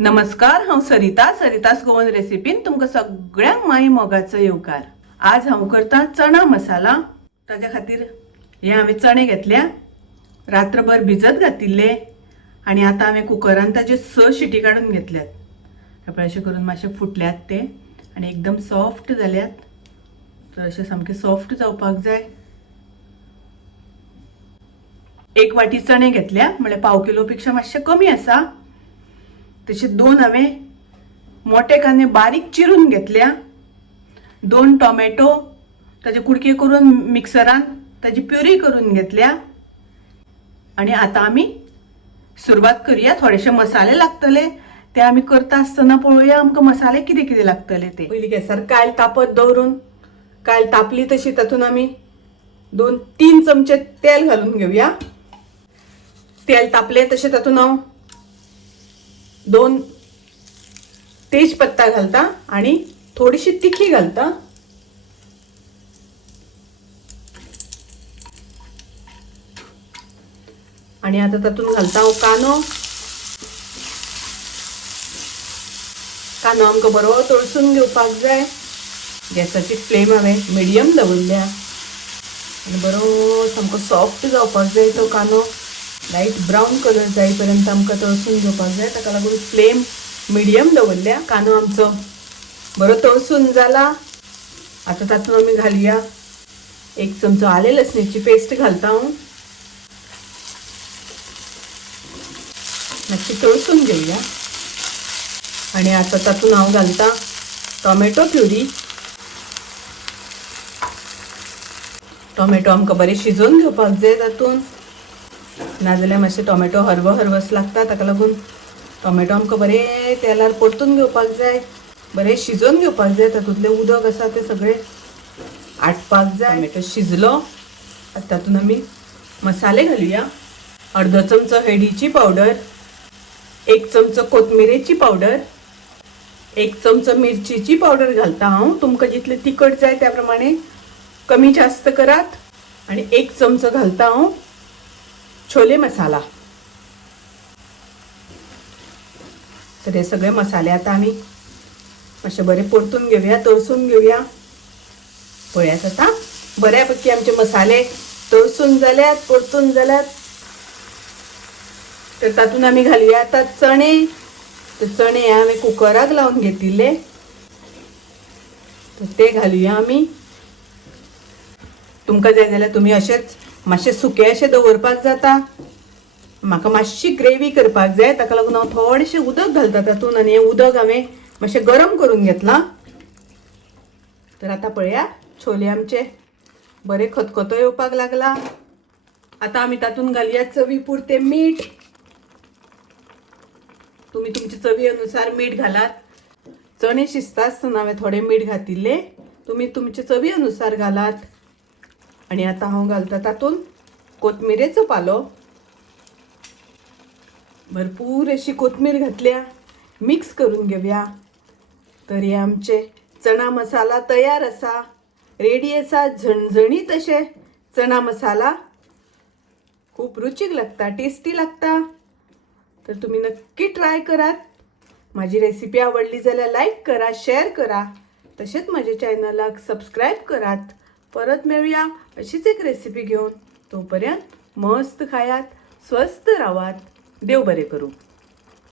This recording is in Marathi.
नमस्कार, हांव सरितास गोवन रेसिपीन तुमकां सगळ्यांक माई मोगाचो येवकार। आज हांव करता चणा मसाला। ताज्या खातीर हे हांवें चणे घेतल्या, रात्रभर भिजत घातिल्ले आनी आतां हांवें कुकरान ताजे 6 शिटी काडून घेतल्यात। अशें करून मातशे फुटल्यात ते आनी एकदम सॉफ्ट जाल्यात। तर अशें सामके सॉफ्ट जावपाक जाय। 1 वाटी चणे घेतल्या, म्हणजे पाव किलो पेक्षा मातशे कमी आसा। तसे 2 हांवें मोठे कांदे बारीक चिरून घेतल्या, 2 टोमॅटो ताजे कुडके करून मिक्सरान ताजी प्युरी करून घेतल्या। आणि आता आमी सुरवात करूया। थोडेशे मसाले लागतले ते आमी करता आसतना पळोवया आमकां मसाले कितें कितें लागतले ते। पयलीं गॅसार कायल तापत दवरून कायल तापली तशी तातून आमी 2-3 चमचे तेल घालून घेवया। तेल तापले तशें तातून हांव 2 तेजपत्ता घालता आणि थोडीशी तिखी घालता। आणि आता तातून घालता हांव कांदो आमकां बरो तळसून घेवपाक जाय। गॅसाची फ्लेम हांवें मिडियम दवरल्या आनी बरो सामको सॉफ्ट जावपाक जाय तो कांदो। लायट ब्राउन कलर जाय पर्यंत आमकां तळसून घेवपाक जाय, ताका लागून फ्लेम मिडियम दवरल्या। कांदो आमचो बरो तळसून जाला। आता तातून आमी घालुया 1 चमचो आले लसणीची पेस्ट घालता हांव। मातशी तळसून घेवया आणि आता तातून हांव घालता टोमॅटो प्युरी। टोमॅटो आमकां बरे शिजोवन घेवपाक जाय तातून, नाजाल्यार मातशे टोमॅटो हरवस लागता। ताका लागून टोमॅटो आमकां बरे तेलार परतून घेवपाक जाय, बरे शिजोवन घेवपाक जाय। तातूंतले उदक आसा ते सगळे आटपाक जाय। टोमॅटो शिजलो, तातून आमी मसाले घालुया। अर्धो चमचो हळदीची पावडर, 1 चमचो कोथमिरेची पावडर, 1 चमचो मिरचीची पावडर घालता हांव। तुमकां जितले तिखट जाय त्या प्रमाणे कमी जास्त करात। आणि 1 चमचो घालता हांव छोले मसाला। तर हे सगळे मसाले आता आमी मातशे बरे परतून घेवया, तळसून घेवया। पळयात आता बऱ्यापैकी आमचे मसाले तळसून जाल्यात, परतून जाल्यात। तर तातून आमी घालुया आता चणे। तर चणे हांवें कुकराक लावून घेतिल्ले, तर ते घालुया आमी। तुमकां जाय जाल्यार तुमी अशेच मातशे सुके अशे दवरपाक जाता। म्हाका मातशी ग्रेवी करपाक जाय, ताका लागून हांव थोडेशें उदक घालता तातून आनी हें उदक हांवें मातशें गरम करून घेतलां। तर आता पळया छोले आमचे बरे खतखतो येवपाक लागला। आता आमी तातून घालुया चवी पुरते मीठ। तुमी तुमचे चवी अनुसार मीठ घालात। चणे शिजता आसतना हांवें थोडे मीठ घातिल्ले, तुमी तुमचे चवी अनुसार घालात। आणि आता हांव घालता तातून कोथमिरेचो पालो। भरपूर अशी कोथमीर घातल्या, मिक्स करून घेवया। तर हे आमचे चणा मसाला तयार आसा, रेडी आसा। झणझणीत अशे चणा मसाला खूप रुचीक लागता, टेस्टी लागता। तर तुम्ही नक्की ट्राय करात। माझी रेसिपी आवडली जाल्यार लाईक करा, शेअर करा, तसेच माझ्या चॅनलाक सबस्क्राईब करात। परत मिळूया अशीच एक रेसिपी घेऊन। तोपर्यंत मस्त खायात, स्वस्त राहात। देव बरे करू।